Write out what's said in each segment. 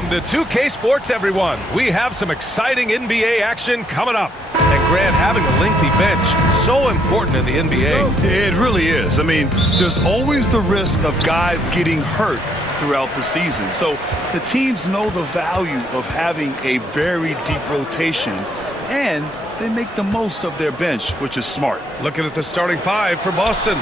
Welcome to 2K Sports, everyone. We have some exciting NBA action coming up. And Grant, having a lengthy bench, so important in the NBA. It really is. I mean, there's always the risk of guys getting hurt throughout the season. So the teams know the value of having a very deep rotation, and they make the most of their bench, which is smart. Looking at the starting five for Boston.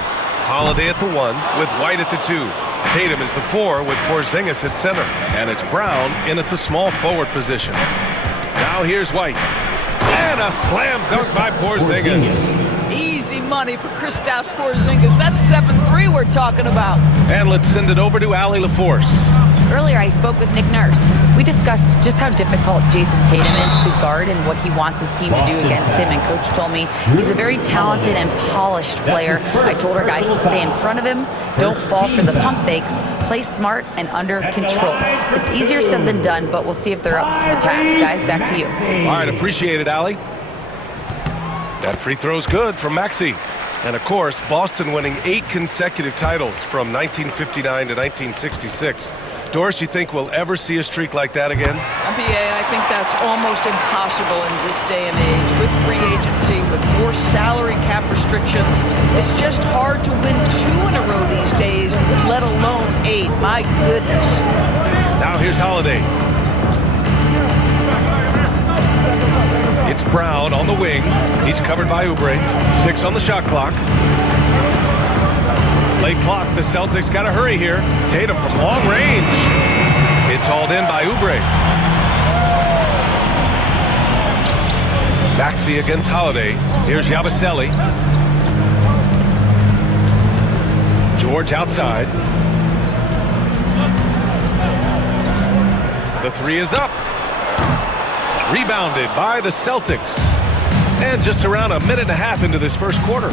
Holiday at the 1 with White at the 2. Tatum is the 4 with Porzingis at center. And it's Brown in at the small forward position. Now here's White. And a slam dunk by Porzingis. Easy money for Kristaps Porzingis. That's 7-3 we're talking about. And let's send it over to Allie LaForce. Earlier, I spoke with Nick Nurse. We discussed just how difficult Jayson Tatum is to guard and what he wants his team to do against him, and Coach told me he's a very talented and polished player. I told our guys to stay in front of him, don't fall for the pump fakes, play smart and under control. It's easier said than done, but we'll see if they're up to the task. Guys, back to you. All right, appreciate it, Allie. That free throw's good from Maxey. And, of course, Boston winning 8 consecutive titles from 1959 to 1966. Doris, you think we'll ever see a streak like that again? I think that's almost impossible in this day and age. With free agency, with more salary cap restrictions, it's just hard to win 2 in a row these days, let alone 8. My goodness. Now here's Holiday. It's Brown on the wing. He's covered by Oubre. 6 on the shot clock. Late clock, the Celtics got to hurry here. Tatum from long range. It's hauled in by Oubre. Maxey against Holiday. Here's Yabusele. George outside. The 3 is up. Rebounded by the Celtics. And just around a minute and a half into this first quarter.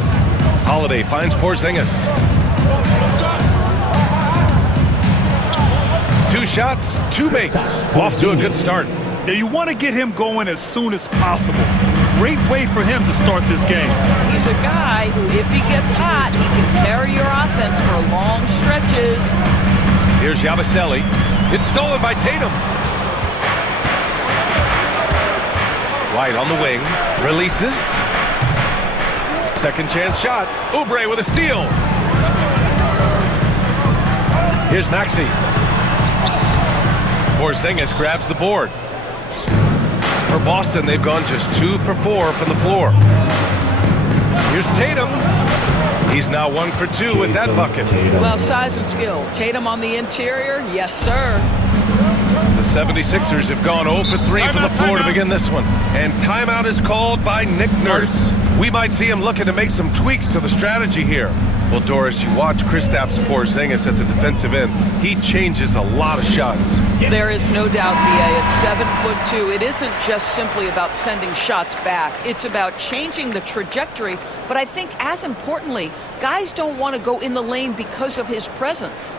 Holiday finds Porzingis. 2 shots, 2 makes. Off to a good start. Yeah, you want to get him going as soon as possible. Great way for him to start this game. He's a guy who, if he gets hot, he can carry your offense for long stretches. Here's Yabusele. It's stolen by Tatum. White on the wing. Releases. Second chance shot. Oubre with a steal. Here's Maxey. Porzingis grabs the board. For Boston, they've gone just 2 for 4 from the floor. Here's Tatum. He's now 1 for 2 with that bucket. Well, size and skill. Tatum on the interior, yes, sir. The 76ers have gone 0 for 3 from the floor to begin this one. And timeout is called by Nick Nurse. We might see him looking to make some tweaks to the strategy here. Well, Doris, you watch Kristaps Porzingis at the defensive end. He changes a lot of shots. There is no doubt, B.A. It's 7'2". It isn't just simply about sending shots back. It's about changing the trajectory. But I think, as importantly, guys don't want to go in the lane because of his presence.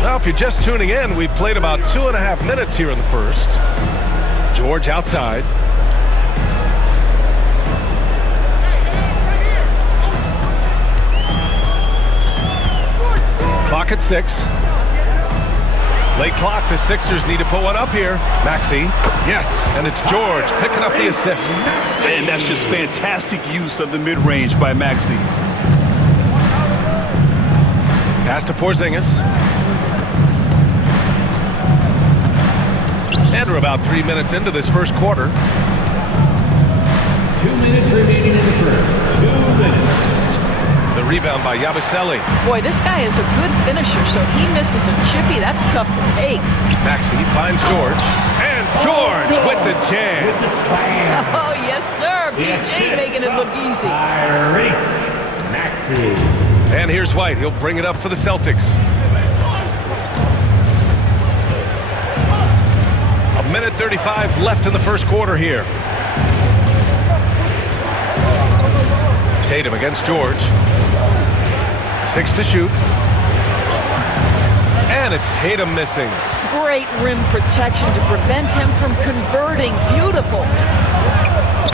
Now, if you're just tuning in, we've played about 2.5 minutes here in the first. George outside. Clock at 6. Late clock, the Sixers need to put one up here. Maxey, yes, and it's George picking up the assist. And that's just fantastic use of the mid-range by Maxey. Pass to Porzingis. And we're about 3 minutes into this first quarter. 2 minutes remaining in the first. 2 minutes. The rebound by Yabusele. Boy, this guy is a good finisher, so he misses a chippy. That's tough to take. Maxey finds George. And George with the jam. With the slam. Oh, yes, sir. PJ making it look easy. Maxey. And here's White. He'll bring it up for the Celtics. A minute 35 left in the first quarter here. Tatum against George. 6 to shoot. And it's Tatum missing. Great rim protection to prevent him from converting. Beautiful.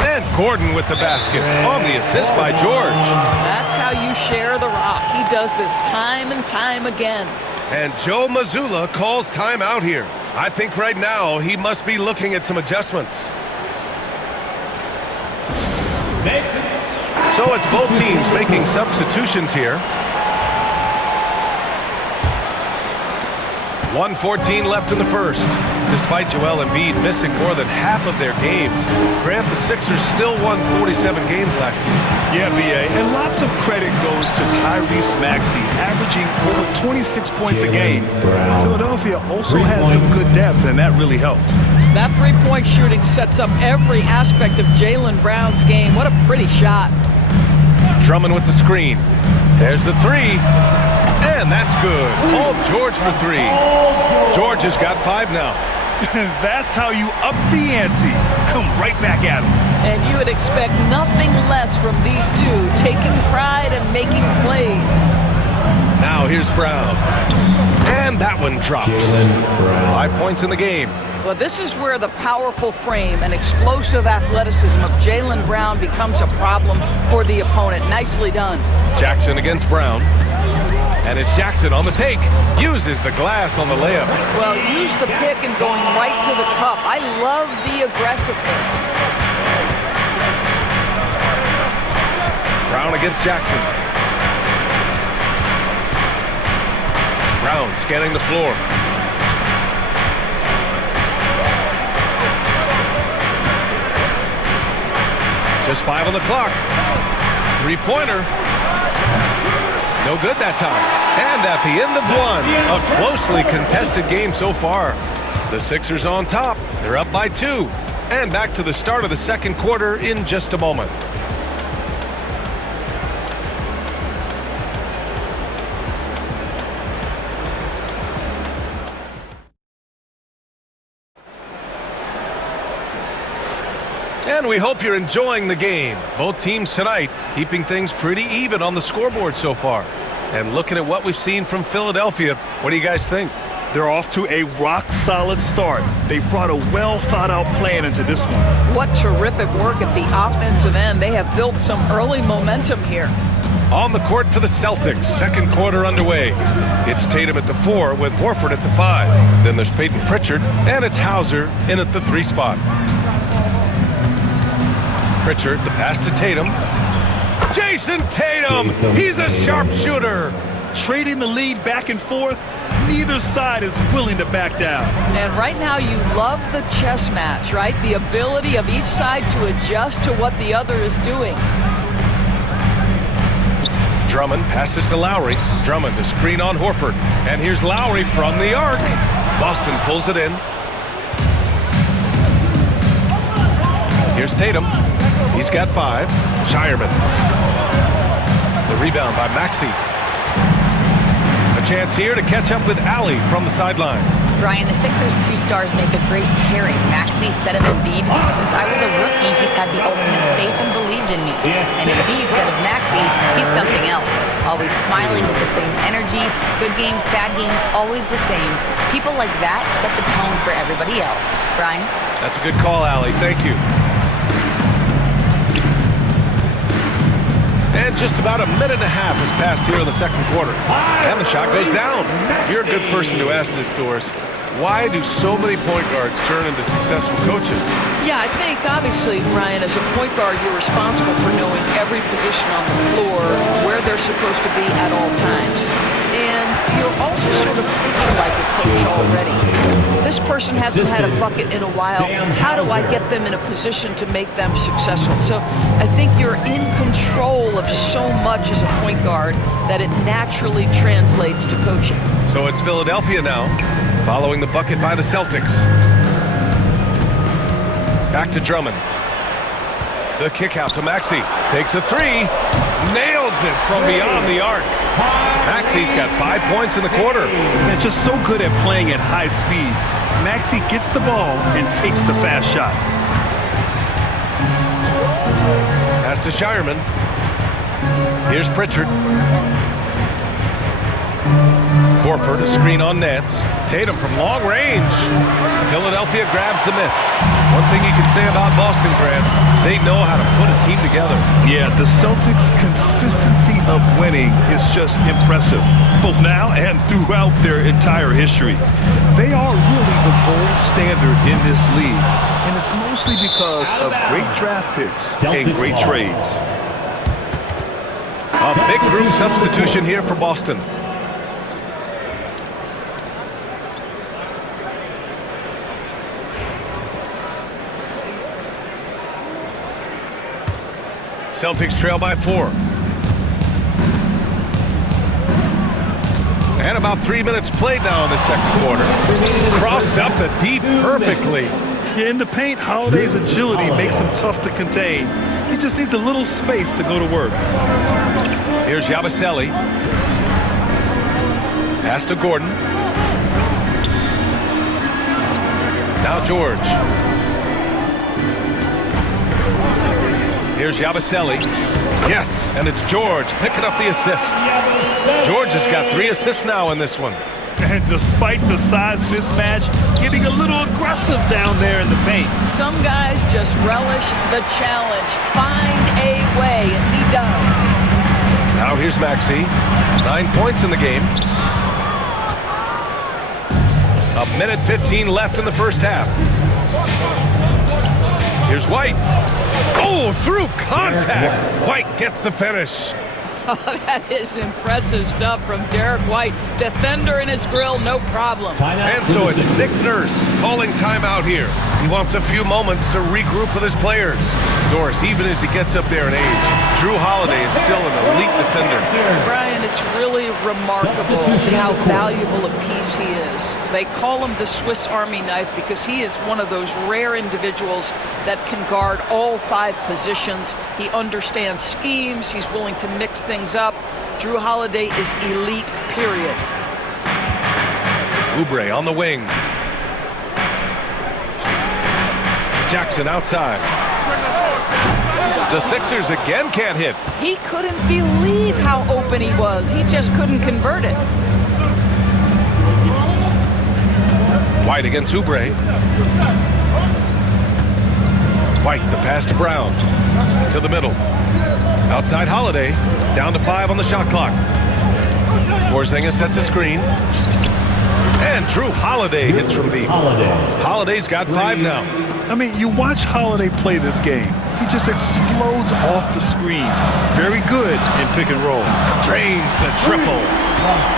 And Gordon with the basket on the assist by George. That's how you share the rock. He does this time and time again. And Joe Mazzulla calls timeout here. I think right now he must be looking at some adjustments. So it's both teams making substitutions here. 1:14 left in the first. Despite Joel Embiid missing more than half of their games, Grant, the Sixers still won 47 games last season. Yeah, B.A., and lots of credit goes to Tyrese Maxey, averaging over 26 points a game. Philadelphia also had some good depth, and that really helped. That three-point shooting sets up every aspect of Jaylen Brown's game. What a pretty shot. Drummond with the screen. There's the three. And that's good. Paul George for three. George has got 5 now. That's how you up the ante. Come right back at him. And you would expect nothing less from these two, taking pride and making plays. Now here's Brown. And that one drops. 5 points in the game. Well, this is where the powerful frame and explosive athleticism of Jaylen Brown becomes a problem for the opponent. Nicely done. Jackson against Brown. And it's Jackson on the take. Uses the glass on the layup. Well, use the pick and going right to the cup. I love the aggressiveness. Brown against Jackson. Brown scanning the floor. Just 5 on the clock. Three-pointer. No good that time. And at the end of one, a closely contested game so far. The Sixers on top. They're up by 2. And back to the start of the second quarter in just a moment. And we hope you're enjoying the game. Both teams tonight keeping things pretty even on the scoreboard so far. And looking at what we've seen from Philadelphia, what do you guys think? They're off to a rock-solid start. They brought a well-thought-out plan into this one. What terrific work at the offensive end. They have built some early momentum here. On the court for the Celtics, second quarter underway. It's Tatum at the 4 with Horford at the 5. Then there's Peyton Pritchard, and it's Hauser in at the 3 spot. Pritchard, the pass to Tatum. Jayson Tatum! He's a sharpshooter! Trading the lead back and forth, neither side is willing to back down. And right now you love the chess match, right? The ability of each side to adjust to what the other is doing. Drummond passes to Lowry. Drummond, the screen on Horford. And here's Lowry from the arc. Boston pulls it in. Here's Tatum. He's got 5. Shireman. The rebound by Maxey. A chance here to catch up with Allie from the sideline. Brian, the Sixers' 2 stars make a great pairing. Maxey said of Embiid, since I was a rookie, he's had the ultimate faith and believed in me. And Embiid said of Maxey, he's something else. Always smiling with the same energy. Good games, bad games, always the same. People like that set the tone for everybody else. Brian? That's a good call, Allie. Thank you. And just about a minute and a half has passed here in the second quarter. And the shot goes down. You're a good person to ask this, Doris. Why do so many point guards turn into successful coaches? Yeah, I think, obviously, Ryan, as a point guard, you're responsible for knowing every position on the floor, where they're supposed to be at all times. And you're also sort of thinking like a coach already. This person hasn't had a bucket in a while. How do I get them in a position to make them successful? So I think you're in control of so much as a point guard that it naturally translates to coaching. So it's Philadelphia now, following the bucket by the Celtics. Back to Drummond. The kick out to Maxey. Takes a 3. Nails it from beyond the arc. Maxey's got 5 points in the quarter. They're just so good at playing at high speed. Maxey gets the ball and takes the fast shot. Pass to Shireman. Here's Pritchard. Horford, a screen on Nance. Tatum from long range. Philadelphia grabs the miss. One thing you can say about Boston, Grant, they know how to put a team together. Yeah, the Celtics' consistency of winning is just impressive, both now and throughout their entire history. They are really the gold standard in this league, and it's mostly because of great draft picks and great trades. A big group substitution here for Boston. Celtics trail by 4. And about 3 minutes played now in the second quarter. Crossed up the deep perfectly. Yeah, in the paint, Holiday's agility makes him tough to contain. He just needs a little space to go to work. Here's Yabusele. Pass to Gordon. Now George. Here's Yabusele. Yes, and it's George picking up the assist. George has got 3 assists now in this one. And despite the size mismatch, getting a little aggressive down there in the paint. Some guys just relish the challenge. Find a way, and he does. Now here's Maxey. 9 points in the game. 1:15 left in the first half. Here's White. Oh, through contact. White gets the finish. Oh, that is impressive stuff from Derek White. Defender in his grill, no problem. And so it's Nick Nurse calling timeout here. He wants a few moments to regroup with his players. Doris, even as he gets up there in age, Drew Holiday is still an elite defender. Brian, it's really remarkable how valuable a piece he is. They call him the Swiss Army knife because he is one of those rare individuals that can guard all 5 positions. He understands schemes. He's willing to mix things up. Drew Holiday is elite, period. Oubre on the wing. Jackson outside. The Sixers again can't hit. He couldn't believe how open he was. He just couldn't convert it. White against Oubre. White, the pass to Brown. To the middle. Outside Holiday. Down to 5 on the shot clock. Porzingis sets a screen. And Drew Holiday hits from deep. Holiday's got 5 now. I mean, you watch Holiday play this game. He just explodes off the screens. Very good in pick and roll. Drains the triple.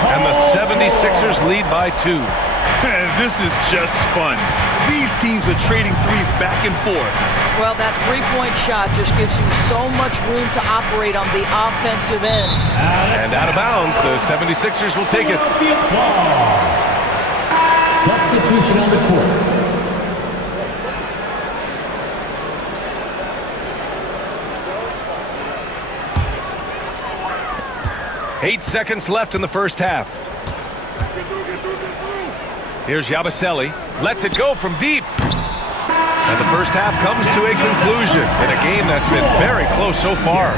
And the 76ers lead by 2. And this is just fun. These teams are trading threes back and forth. Well, that three-point shot just gives you so much room to operate on the offensive end. And out of bounds, the 76ers will take it. Substitution on the court. 8 seconds left in the first half. Here's Yabusele. Lets it go from deep. And the first half comes to a conclusion in a game that's been very close so far.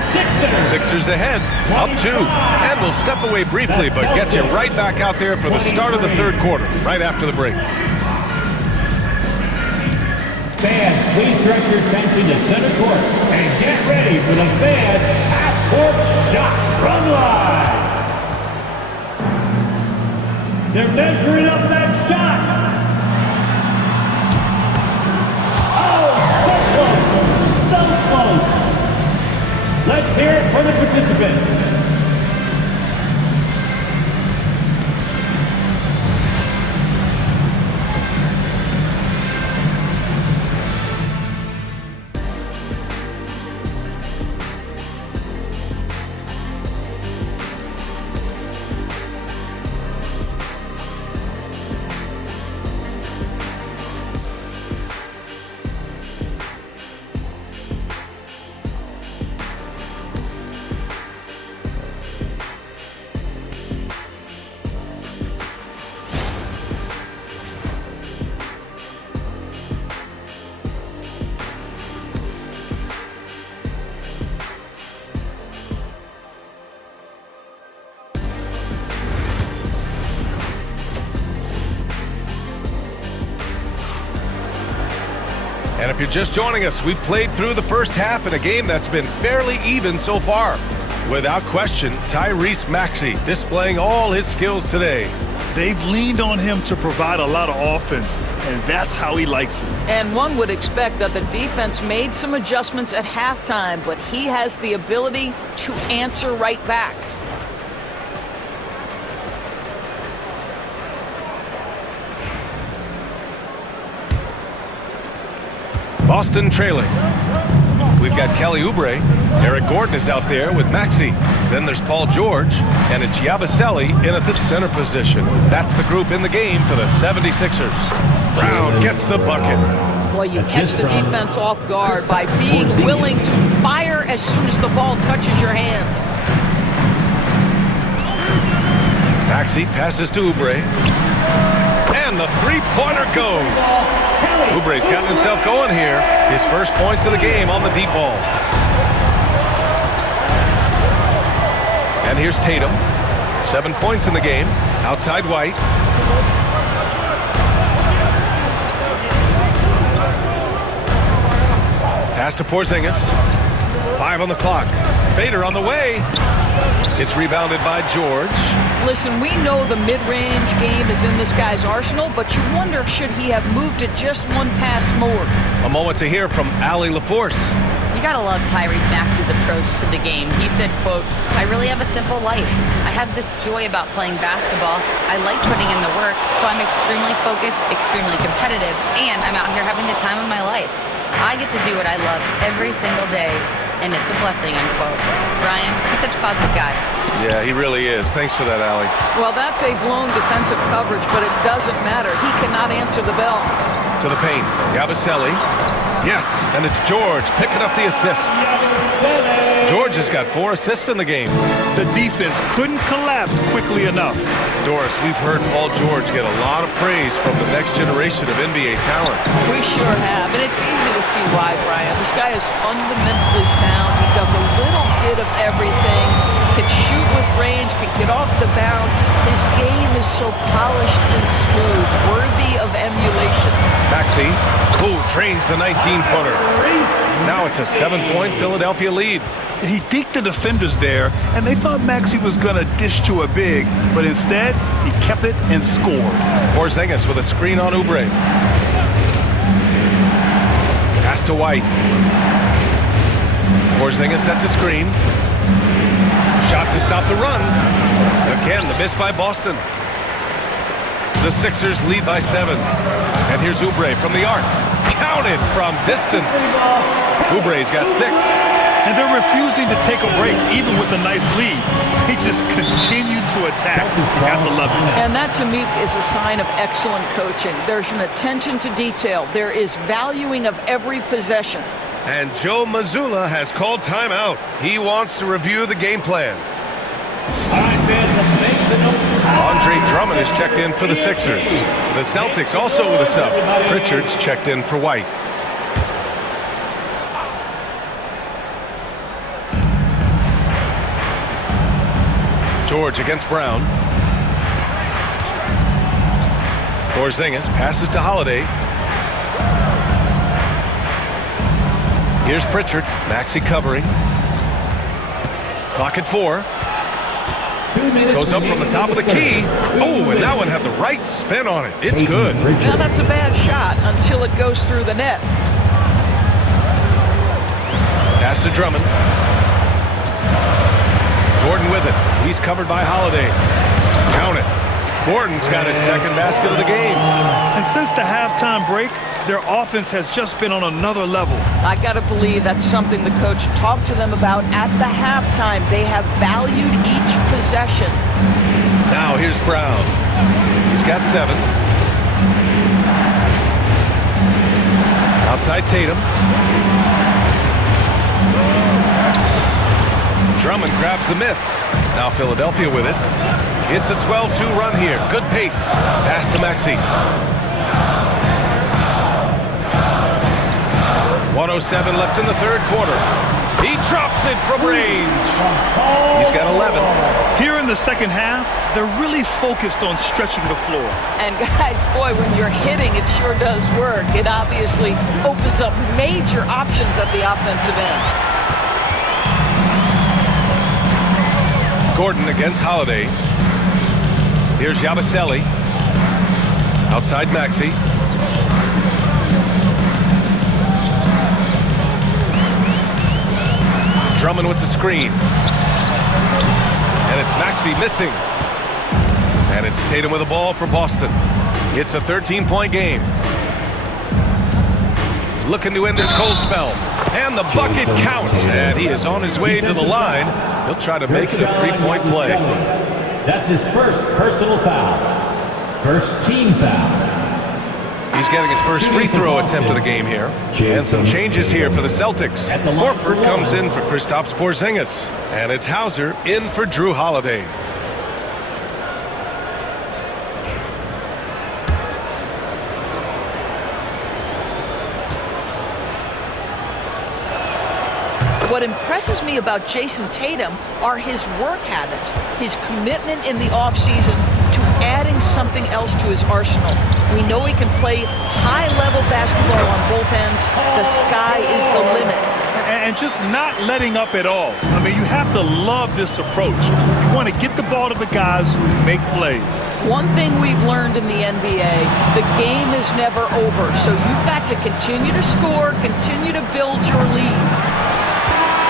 Sixers ahead, up 2. And we'll step away briefly, but get you right back out there for the start of the third quarter, right after the break. Fans, please direct your attention to center court and get ready for the fan half-court shot from line. They're measuring up that shot. Oh, so close. Let's hear it for the participants. And if you're just joining us, we've played through the first half in a game that's been fairly even so far. Without question, Tyrese Maxey displaying all his skills today. They've leaned on him to provide a lot of offense, and that's how he likes it. And one would expect that the defense made some adjustments at halftime, but he has the ability to answer right back. Boston trailing. We've got Kelly Oubre. Eric Gordon is out there with Maxey. Then there's Paul George, and it's Yabusele in at the center position. That's the group in the game for the 76ers. Brown gets the bucket. Boy, you catch the defense off guard by being willing to fire as soon as the ball touches your hands. Maxey passes to Oubre. And the three-pointer goes. Oubre's gotten himself going here. His first points of the game on the deep ball. And here's Tatum. 7 points in the game. Outside White. Pass to Porzingis. 5 on the clock. Fader on the way. It's rebounded by George. Listen, we know the mid-range game is in this guy's arsenal, but you wonder, should he have moved it just one pass more? A moment to hear from Allie LaForce. You gotta love Tyrese Maxey's approach to the game. He said, quote, "I really have a simple life. I have this joy about playing basketball. I like putting in the work, so I'm extremely focused, extremely competitive, and I'm out here having the time of my life. I get to do what I love every single day, and it's a blessing," unquote. Brian, he's such a positive guy. Yeah, he really is. Thanks for that, Allie. Well, that's a blown defensive coverage, but it doesn't matter. He cannot answer the bell. To the paint. Yabusele. Yes, and it's George picking up the assist. George has got 4 assists in the game. The defense couldn't collapse quickly enough. Doris, we've heard Paul George get a lot of praise from the next generation of NBA talent. We sure have, and it's easy to see why, Brian. This guy is fundamentally sound. He does a little bit of everything. Can shoot with range, can get off the bounce. His game is so polished and smooth, worthy of emulation. Maxey, who trains the 19-footer. Now it's a 7-point Philadelphia lead. He deked the defenders there, and they thought Maxey was going to dish to a big, but instead, he kept it and scored. Porzingis with a screen on Oubre. Pass to White. Porzingis sets a screen. Shot to stop the run. Again, the miss by Boston. The Sixers lead by 7. And here's Oubre from the arc. Counted from distance. Oubre's got 6. And they're refusing to take a break, even with a nice lead. They just continue to attack. You have to love it. And that, to me, is a sign of excellent coaching. There's an attention to detail. There is valuing of every possession. And Joe Mazzulla has called timeout. He wants to review the game plan. Andre Drummond is checked in for the Sixers. The Celtics also with a sub. Pritchard's checked in for White. George against Brown. Porzingis passes to Holiday. Here's Pritchard. Maxey covering. Clock at 4. Goes up from the top of the key. Oh, and that one had the right spin on it. It's good. Now that's a bad shot until it goes through the net. Pass to Drummond. Gordon with it. He's covered by Holiday. Count it. Gordon's got his second basket of the game. And since the halftime break, their offense has just been on another level. I got to believe that's something the coach talked to them about at the halftime. They have valued each possession. Now here's Brown. He's got 7. Outside Tatum. Drummond grabs the miss. Now Philadelphia with it. It's a 12-2 run here. Good pace. Pass to Maxey. 1:07 left in the third quarter. He drops it from range. He's got 11. Here in the second half, they're really focused on stretching the floor. And guys, boy, when you're hitting, it sure does work. It obviously opens up major options at the offensive end. Gordon against Holiday. Here's Yabusele. Outside Maxey. Drummond with the screen. And it's Maxey missing. And it's Tatum with the ball for Boston. It's a 13-point game. Looking to end this cold spell. And the bucket counts. And he is on his way to the line. He'll try to make it a three-point play. That's his first personal foul. First team foul. He's getting his first free throw attempt of the game here. And some changes here for the Celtics. Horford comes in for Kristaps Porzingis. And it's Hauser in for Drew Holiday. What impresses me about Jayson Tatum are his work habits, his commitment in the offseason to adding something else to his arsenal. We know he can play high-level basketball on both ends. The sky is the limit. And just not letting up at all. I mean, you have to love this approach. You want to get the ball to the guys who make plays. One thing we've learned in the NBA, the game is never over. So you've got to continue to score, continue to build your lead.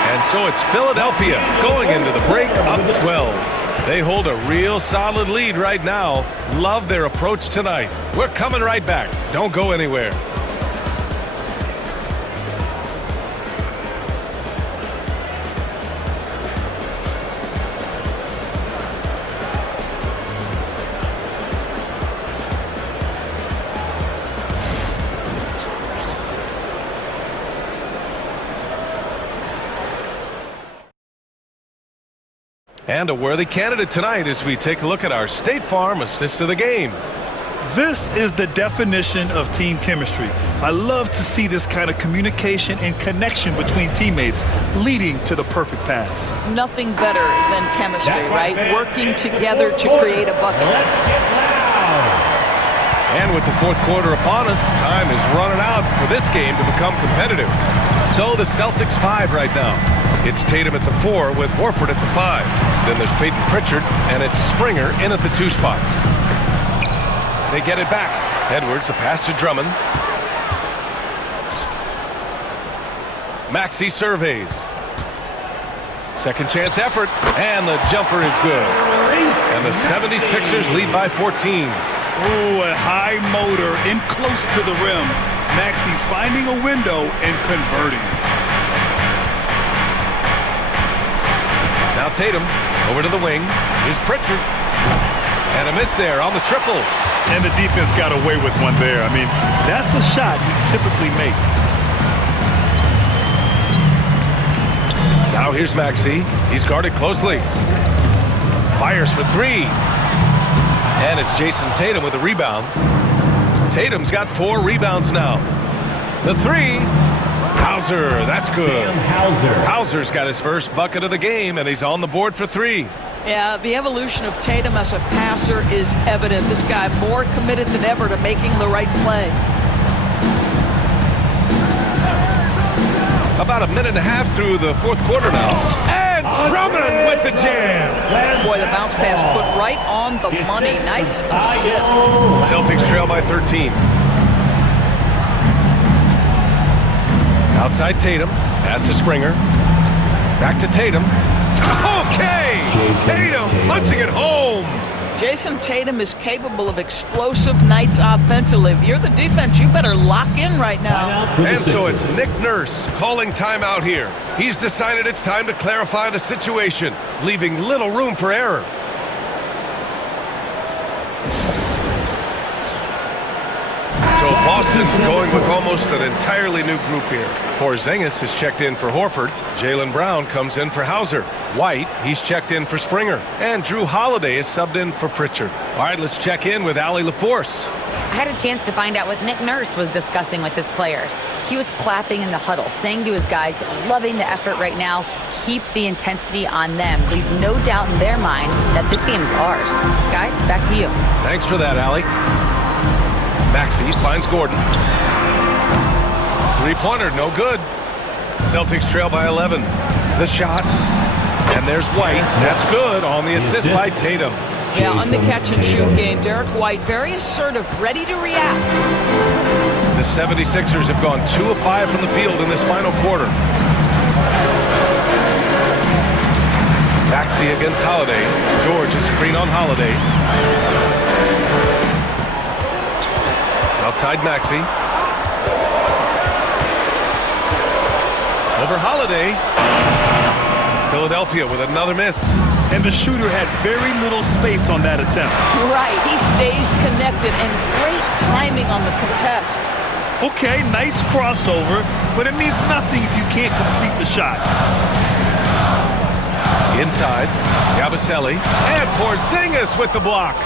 And so it's Philadelphia going into the break up 12. They hold a real solid lead right now. Love their approach tonight. We're coming right back. Don't go anywhere. And a worthy candidate tonight as we take a look at our State Farm assist of the game. This is the definition of team chemistry. I love to see this kind of communication and connection between teammates leading to the perfect pass. Nothing better than chemistry, right? Working together to create a bucket. And with the fourth quarter upon us, time is running out for this game to become competitive. So the Celtics 5 right now. It's Tatum at the 4 with Horford at the 5. Then there's Peyton Pritchard, and it's Springer in at the 2 spot. They get it back. Edwards, a pass to Drummond. Maxey surveys. Second chance effort, and the jumper is good. And the 76ers lead by 14. Oh, a high motor in close to the rim. Maxey finding a window and converting. Now Tatum over to the wing. Here's Pritchard. And a miss there on the triple. And the defense got away with one there. I mean, that's a shot he typically makes. Now here's Maxey. He's guarded closely. Fires for 3. And it's Jayson Tatum with a rebound. Tatum's got 4 rebounds now. The 3. Hauser, that's good. Hauser's got his first bucket of the game, and he's on the board for 3. Yeah, the evolution of Tatum as a passer is evident. This guy more committed than ever to making the right play. About a minute and a half through the fourth quarter now. And Drummond with the jam. Boy, the bounce pass put right on the money. Nice assist. Celtics trail by 13. Outside Tatum. Pass to Springer. Back to Tatum. Okay! Tatum punching it home. Jayson Tatum is capable of explosive nights offensively. If you're the defense, you better lock in right now. And so it's Nick Nurse calling timeout here. He's decided it's time to clarify the situation, leaving little room for error. So Boston going with almost an entirely new group here. Porzingis is checked in for Horford. Jaylen Brown comes in for Hauser. White, he's checked in for Springer. And Drew Holiday is subbed in for Pritchard. All right, let's check in with Allie LaForce. I had a chance to find out what Nick Nurse was discussing with his players. He was clapping in the huddle, saying to his guys, loving the effort right now, keep the intensity on them. Leave no doubt in their mind that this game is ours. Guys, back to you. Thanks for that, Allie. Maxey finds Gordon. Three-pointer, no good. Celtics trail by 11. The shot. And there's White. That's good on the assist by Tatum. Yeah, on the catch-and-shoot game, Derek White, very assertive, ready to react. The 76ers have gone 2 of 5 from the field in this final quarter. Maxey against Holiday. George is screen on Holiday. Outside Maxey. Over Holiday. Philadelphia with another miss. And the shooter had very little space on that attempt. Right, he stays connected and great timing on the contest. Okay, nice crossover, but it means nothing if you can't complete the shot. Inside, Yabusele and Porzingis with the block.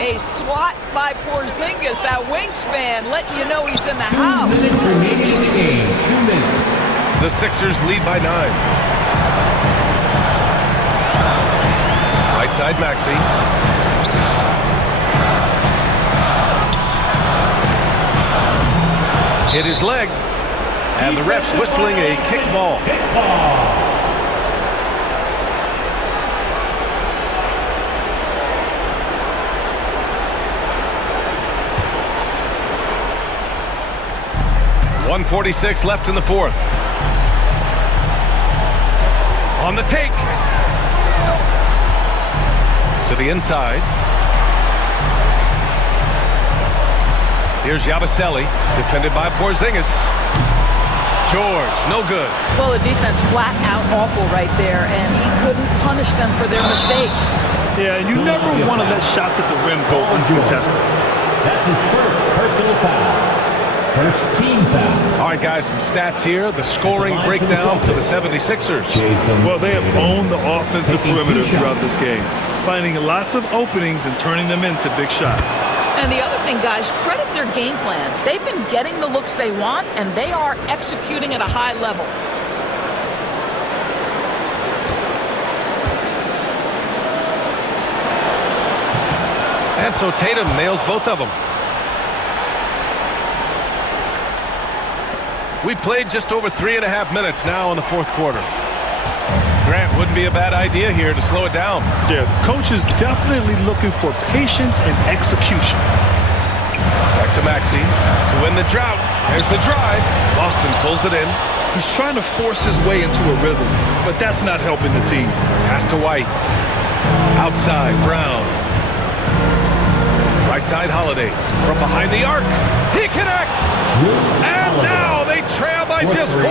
A swat by Porzingis at wingspan, letting you know he's in the 2 house. minutes remaining in the game. 2 minutes. The Sixers lead by 9. Right side Maxey. Hit his leg. And the ref's whistling a kick ball. Kickball. .146 left in the fourth. On the take. To the inside. Here's Yabusele, defended by Porzingis. George, no good. Well, the defense flat out awful right there, and he couldn't punish them for their mistake. Yeah, and you never want to let shots at the rim go uncontested. That's his first personal foul. First team foul. All right, guys, some stats here. The scoring breakdown for the 76ers. Well, they have owned the offensive perimeter throughout this game, finding lots of openings and turning them into big shots. And the other thing, guys, credit their game plan. They've been getting the looks they want, and they are executing at a high level. And so Tatum nails both of them. We played just over 3.5 minutes now in the fourth quarter. Grant, wouldn't be a bad idea here to slow it down. Yeah, the coach is definitely looking for patience and execution. Back to Maxey to win the drought. There's the drive. Boston pulls it in. He's trying to force his way into a rhythm, but that's not helping the team. Pass to White. Outside, Brown. Right side, Holiday. From behind the arc. He connects. And now they trail by just 4.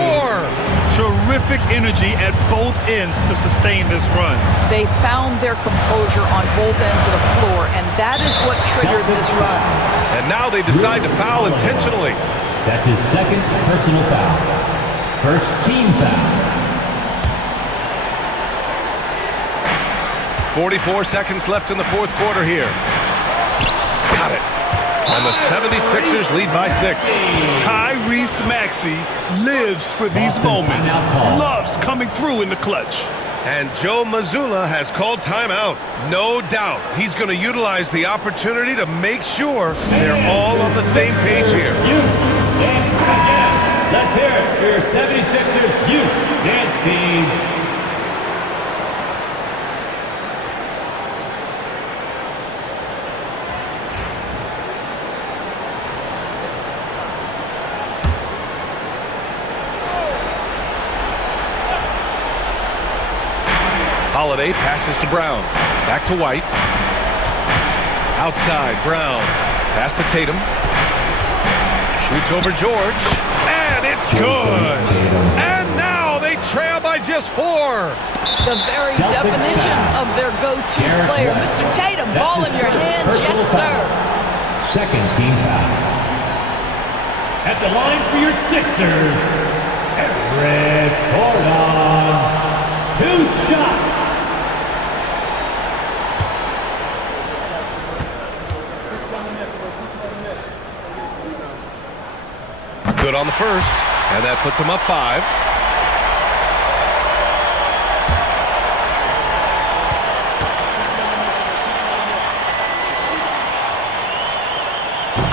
Terrific energy at both ends to sustain this run. They found their composure on both ends of the floor, and that is what triggered this run. And now they decide to foul intentionally. That's his second personal foul. First team foul. 44 seconds left in the fourth quarter here. Got it. And the 76ers lead by 6. Tyrese Maxey lives for these moments. Loves coming through in the clutch. And Joe Mazzulla has called timeout. No doubt he's going to utilize the opportunity to make sure they're all on the same page here. Let's hear it for your 76ers youth dance team. Holiday passes to Brown. Back to White. Outside, Brown. Pass to Tatum. Shoots over George. And it's good. And now they trail by just 4. The very definition of their go-to player. Mr. Tatum, ball in your hands. Yes, sir. Second team foul. At the line for your Sixers, Eric Gordon. 2 shots. Good on the first, and that puts him up 5.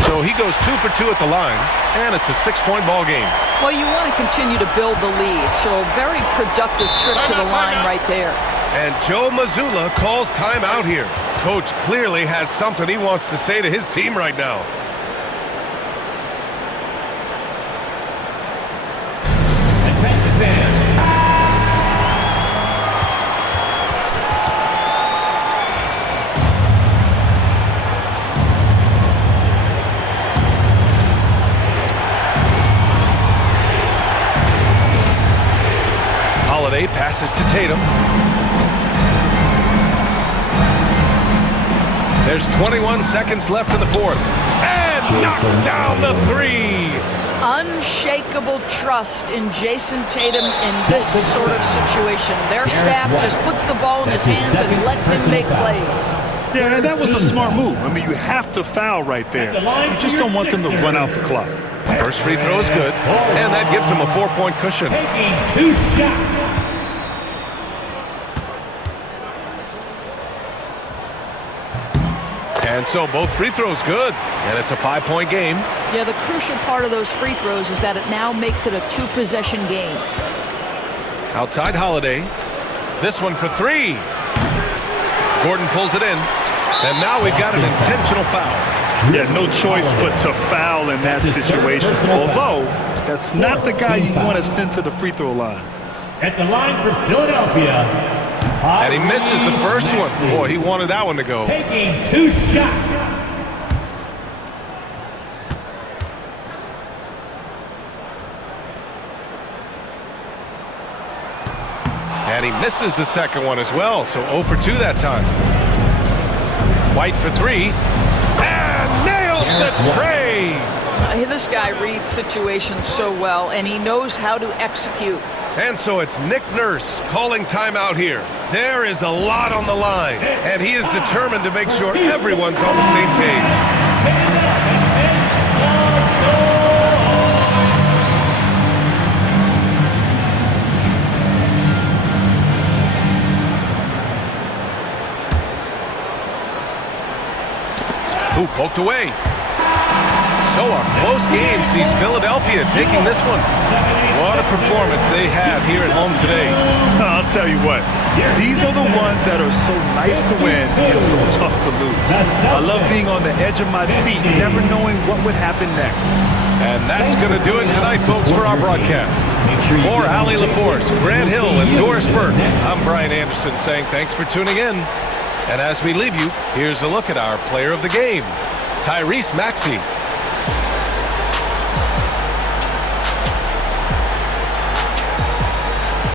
So he goes 2 for 2 at the line, and it's a 6-point ball game. Well, you want to continue to build the lead, so a very productive trip to the line right there. And Joe Mazzulla calls timeout here. Coach clearly has something he wants to say to his team right now. Passes to Tatum. There's 21 seconds left in the fourth. And knocks down the 3. Unshakable trust in Jayson Tatum in this sort of situation. Their staff just puts the ball in his hands and lets him make plays. Yeah, and that was a smart move. I mean, you have to foul right there. You just don't want them to run out the clock. First free throw is good, and that gives him a 4-point cushion. Taking 2 shots. And so both free throws good, and it's a 5-point game. Yeah, the crucial part of those free throws is that it now makes it a 2-possession game. Outside Holiday. This one for 3. Gordon pulls it in, and now we've got an intentional foul. Yeah, no choice but to foul in that situation. Although, that's not the guy you want to send to the free throw line. At the line for Philadelphia. And he misses the first one. Boy, he wanted that one to go. Taking 2 shots. And he misses the second one as well, so 0 for 2 that time. White for 3. And nails the tray! This guy reads situations so well, and he knows how to execute. And so it's Nick Nurse calling timeout here. There is a lot on the line, and he is determined to make sure everyone's on the same page. Ooh, poked away. So a close game sees Philadelphia taking this one. What a performance they have here at home today. I'll tell you what, these are the ones that are so nice to win and so tough to lose. I love being on the edge of my seat, never knowing what would happen next. And that's going to do it tonight, folks, for our broadcast. For Allie LaForce, Grant Hill, and Doris Burke, I'm Brian Anderson saying thanks for tuning in. And as we leave you, here's a look at our player of the game, Tyrese Maxey.